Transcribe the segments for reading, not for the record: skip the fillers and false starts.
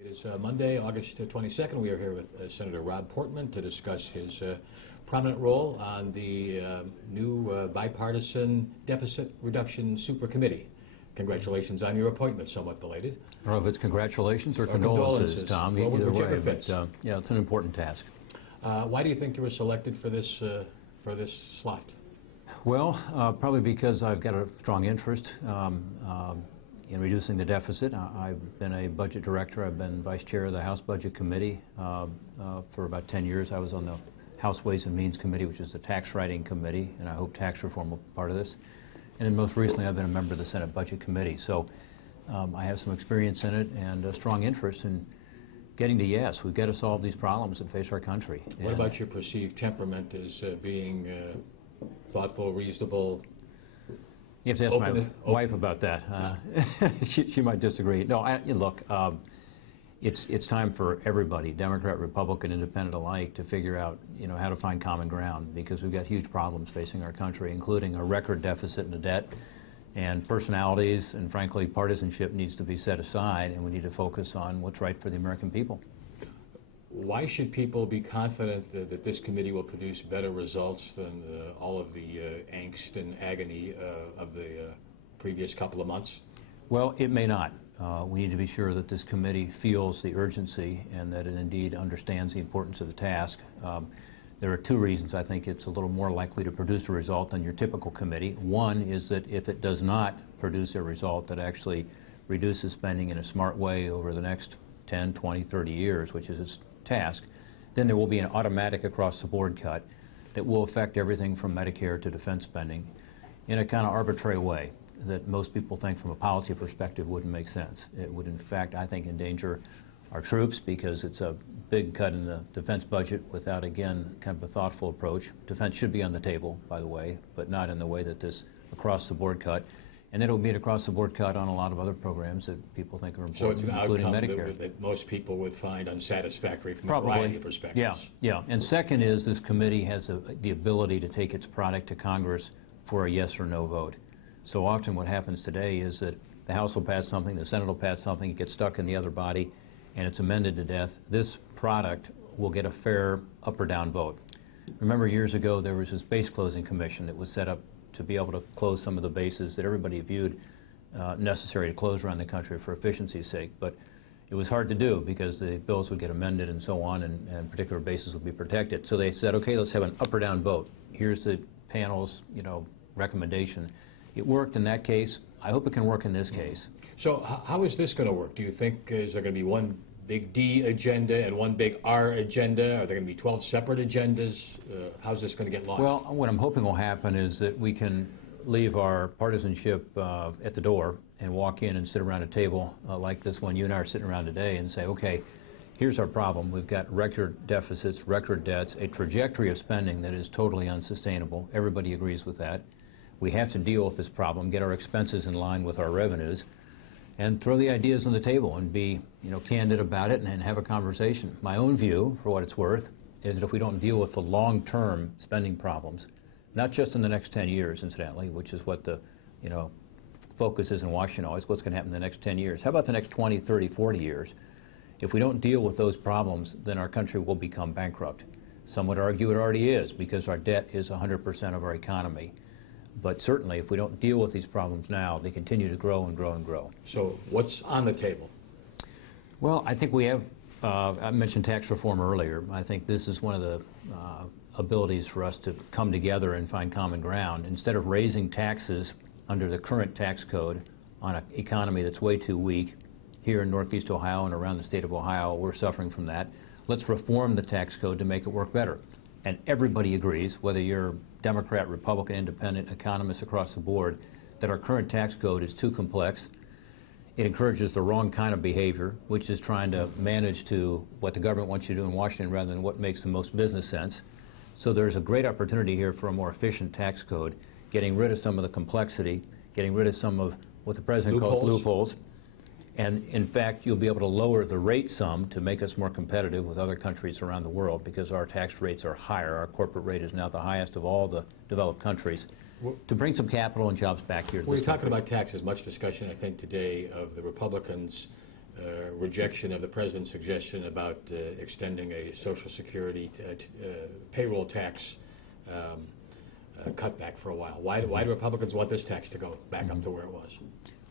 It is Monday, August 22nd. We are here with Senator Rob Portman to discuss his prominent role on the new bipartisan deficit reduction super committee. Congratulations on your appointment, somewhat belated. I don't know if it's congratulations or condolences, Tom. Well, either way, fits. But yeah, it's an important task. Why do you think you were selected for this slot? Well, probably because I've got a strong interest in reducing the deficit. I've been a budget director. I've been vice chair of the House Budget Committee for about 10 years. I was on the House Ways and Means Committee, which is the tax writing committee, and I hope tax reform will be part of this. And then most recently, I've been a member of the Senate Budget Committee. So I have some experience in it and a strong interest in getting to yes. We've got to solve these problems that face our country. What about your perceived temperament as being thoughtful, reasonable? You have to ask my wife about that. She might disagree. No, look, it's time for everybody, Democrat, Republican, Independent alike, to figure out, how to find common ground, because we've got huge problems facing our country, including a record deficit and a debt, and personalities and, frankly, partisanship needs to be set aside, and we need to focus on what's right for the American people. Why should people be confident that this committee will produce better results than all of the angst and agony of the previous couple of months? Well, it may not. We need to be sure that this committee feels the urgency and that it indeed understands the importance of the task. There are two reasons I think it's a little more likely to produce a result than your typical committee. One is that if it does not produce a result that actually reduces spending in a smart way over the next 10, 20, 30 years, which is its task, then there will be an automatic across-the-board cut that will affect everything from Medicare to defense spending in a kind of arbitrary way that most people think from a policy perspective wouldn't make sense. It would, in fact, I think, endanger our troops because it's a big cut in the defense budget without, again, kind of a thoughtful approach. Defense should be on the table, by the way, but not in the way that this across-the-board cut. And then it will be an across-the-board cut on a lot of other programs that people think are important, including Medicare. So it's an outcome that most people would find unsatisfactory from a variety of perspectives. Yeah. And second is this committee has the ability to take its product to Congress for a yes or no vote. So often what happens today is that the House will pass something, the Senate will pass something, it gets stuck in the other body, and it's amended to death. This product will get a fair up or down vote. Remember years ago there was this base closing commission that was set up to be able to close some of the bases that everybody viewed necessary to close around the country for efficiency's sake. But it was hard to do because the bills would get amended and so on, and particular bases would be protected. So they said, okay, let's have an up or down vote. Here's the panel's recommendation. It worked in that case. I hope it can work in this case. So how is this going to work? Do you think is there going to be one big D agenda and one big R agenda? Are there going to be 12 separate agendas? How's this going to get launched? Well, what I'm hoping will happen is that we can leave our partisanship at the door and walk in and sit around a table like this one you and I are sitting around today and say, okay, here's our problem. We've got record deficits, record debts, a trajectory of spending that is totally unsustainable. Everybody agrees with that. We have to deal with this problem, get our expenses in line with our revenues, and throw the ideas on the table and be candid about it and have a conversation. My own view, for what it's worth, is that if we don't deal with the long-term spending problems, not just in the next 10 years, incidentally, which is what the focus is in Washington always, what's going to happen in the next 10 years. How about the next 20, 30, 40 years? If we don't deal with those problems, then our country will become bankrupt. Some would argue it already is because our debt is 100% of our economy. But certainly, if we don't deal with these problems now, they continue to grow and grow and grow. So what's on the table? Well, I think we have, I mentioned tax reform earlier. I think this is one of the abilities for us to come together and find common ground. Instead of raising taxes under the current tax code on an economy that's way too weak, here in Northeast Ohio and around the state of Ohio, we're suffering from that. Let's reform the tax code to make it work better. And everybody agrees, whether you're Democrat, Republican, Independent, economists across the board, that our current tax code is too complex. It encourages the wrong kind of behavior, which is trying to manage to what the government wants you to do in Washington rather than what makes the most business sense. So there's a great opportunity here for a more efficient tax code, getting rid of some of the complexity, getting rid of some of what the president calls loopholes. And in fact, you'll be able to lower the rate some to make us more competitive with other countries around the world because our tax rates are higher. Our corporate rate is now the highest of all the developed countries. To bring some capital and jobs back here. We're talking about taxes. Much discussion, I think, today of the Republicans rejection of the President's suggestion about extending a Social Security payroll tax cutback for a while. Why do Republicans want this tax to go back up to where it was?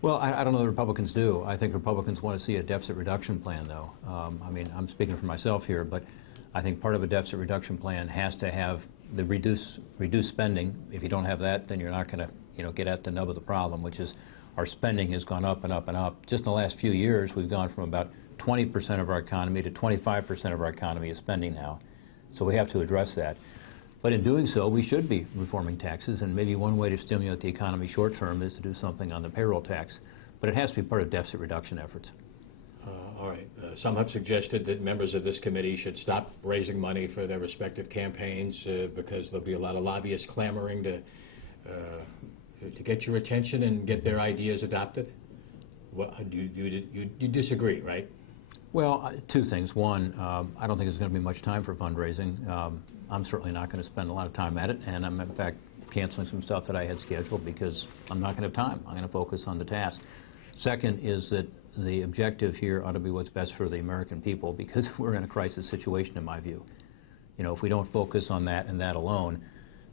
Well, I don't know that Republicans do. I think Republicans want to see a deficit reduction plan, though. I mean, I'm speaking for myself here, but I think part of a deficit reduction plan has to have the reduced spending. If you don't have that, then you're not going to, get at the nub of the problem, which is our spending has gone up and up and up. Just in the last few years, we've gone from about 20% of our economy to 25% of our economy is spending now. So we have to address that. But in doing so, we should be reforming taxes, and maybe one way to stimulate the economy short term is to do something on the payroll tax. But it has to be part of deficit reduction efforts. All right. Some have suggested that members of this committee should stop raising money for their respective campaigns because there'll be a lot of lobbyists clamoring to get your attention and get their ideas adopted. What, you disagree, right? Well, two things. One, I don't think there's going to be much time for fundraising. I'm certainly not going to spend a lot of time at it, and I'm in fact canceling some stuff that I had scheduled because I'm not going to have time. I'm going to focus on the task. Second is that the objective here ought to be what's best for the American people, because we're in a crisis situation in my view. If we don't focus on that and that alone,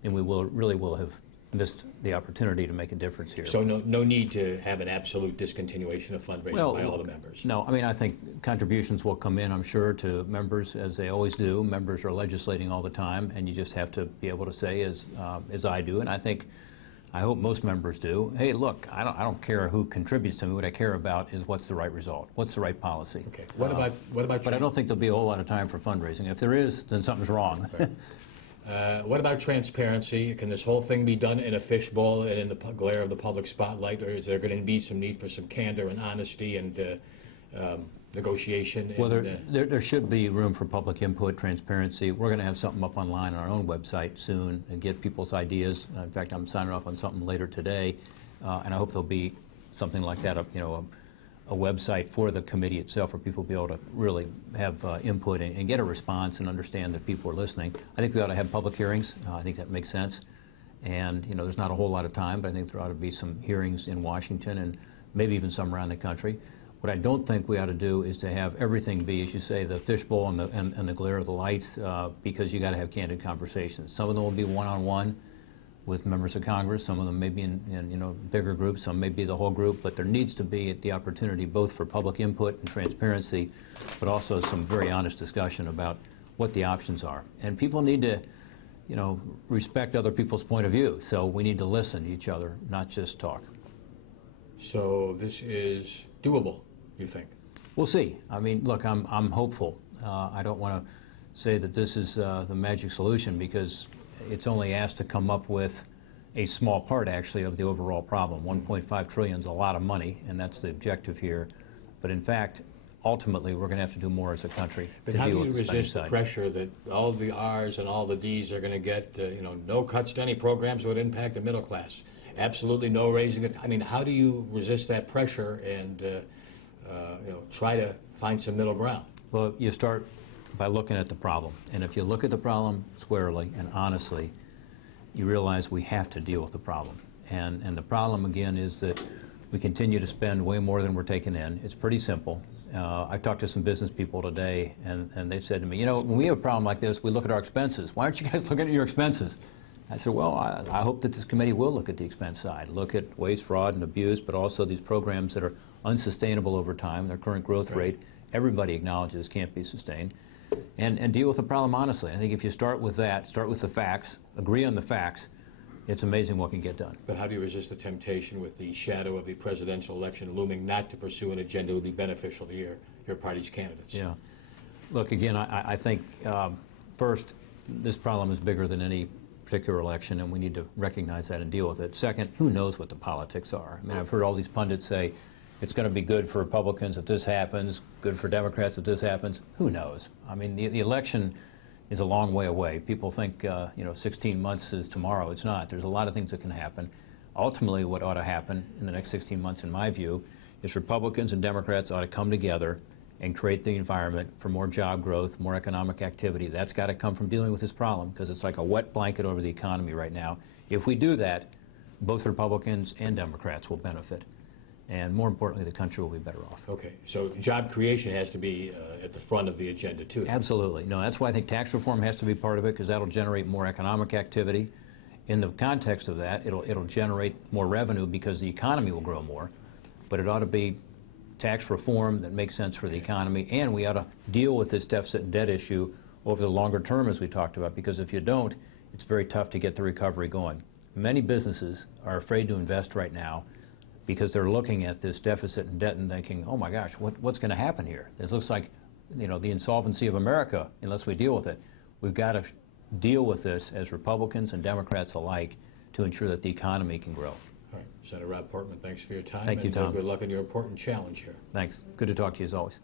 then we really will have missed the opportunity to make a difference here. So no need to have an absolute discontinuation of fundraising by all the members? No, I mean, I think contributions will come in, I'm sure, to members, as they always do. Members are legislating all the time, and you just have to be able to say, as I do, and I hope most members do, hey, look, I don't care who contributes to me. What I care about is what's the right result, what's the right policy. Okay. What about? But I don't think there'll be a whole lot of time for fundraising. If there is, then something's wrong. Right. What about transparency? Can this whole thing be done in a fishbowl and in the glare of the public spotlight, or is there going to be some need for some candor and honesty and negotiation? Well, there should be room for public input, transparency. We're going to have something up online on our own website soon and get people's ideas. In fact, I'm signing off on something later today, and I hope there'll be something like that, a website for the committee itself where people will be able to really have input and get a response and understand that people are listening. I think we ought to have public hearings. I think that makes sense. And, there's not a whole lot of time, but I think there ought to be some hearings in Washington and maybe even some around the country. What I don't think we ought to do is to have everything be, as you say, the fishbowl and the glare of the lights, because you got to have candid conversations. Some of them will be one-on-one with members of Congress. Some of them may be in bigger groups. Some may be the whole group. But there needs to be the opportunity both for public input and transparency, but also some very honest discussion about what the options are. And people need to, respect other people's point of view. So we need to listen to each other, not just talk. So this is doable, you think? We'll see. I mean, look, I'm hopeful. I don't want to say that this is the magic solution, because it's only asked to come up with a small part, actually, of the overall problem. $1.5 trillion is a lot of money, and that's the objective here. But in fact, ultimately, we're going to have to do more as a country to deal with the spending side. But how do you resist the pressure that all the R's and all the D's are going to get, no cuts to any programs that would impact the middle class? Absolutely no raising it. I mean, how do you resist that pressure and try to find some middle ground? Well, you start by looking at the problem. And if you look at the problem squarely and honestly, you realize we have to deal with the problem. And the problem, again, is that we continue to spend way more than we're taking in. It's pretty simple. I talked to some business people today, and they said to me, when we have a problem like this, we look at our expenses. Why aren't you guys looking at your expenses? I said, well, I hope that this committee will look at the expense side, look at waste, fraud, and abuse, but also these programs that are unsustainable over time, their current growth rate, everybody acknowledges can't be sustained, and deal with the problem honestly. I think if you start with that, start with the facts, agree on the facts, it's amazing what can get done. But how do you resist the temptation with the shadow of the presidential election looming not to pursue an agenda that would be beneficial to your party's candidates? Yeah. Look, again, I think, first, this problem is bigger than any particular election, and we need to recognize that and deal with it. Second, who knows what the politics are? I mean, I've heard all these pundits say it's going to be good for Republicans if this happens, good for Democrats if this happens. Who knows? I mean, the election is a long way away. People think, 16 months is tomorrow. It's not. There's a lot of things that can happen. Ultimately, what ought to happen in the next 16 months, in my view, is Republicans and Democrats ought to come together and create the environment for more job growth, more economic activity. That's got to come from dealing with this problem, because it's like a wet blanket over the economy right now. If we do that, both Republicans and Democrats will benefit. and more importantly, the country will be better off. Okay, so job creation has to be at the front of the agenda too. Absolutely. No, that's why I think tax reform has to be part of it, because that'll generate more economic activity. In the context of that, it'll generate more revenue because the economy will grow more. But it ought to be tax reform that makes sense for the economy, and we ought to deal with this deficit and debt issue over the longer term, as we talked about, because if you don't, it's very tough to get the recovery going. Many businesses are afraid to invest right now because they're looking at this deficit and debt and thinking, oh my gosh, what's going to happen here? This looks like, you know, the insolvency of America unless we deal with it. We've got to deal with this as Republicans and Democrats alike to ensure that the economy can grow. All right. Senator Rob Portman, thanks for your time. Thank you, Tom. And good luck in your important challenge here. Thanks. Good to talk to you as always.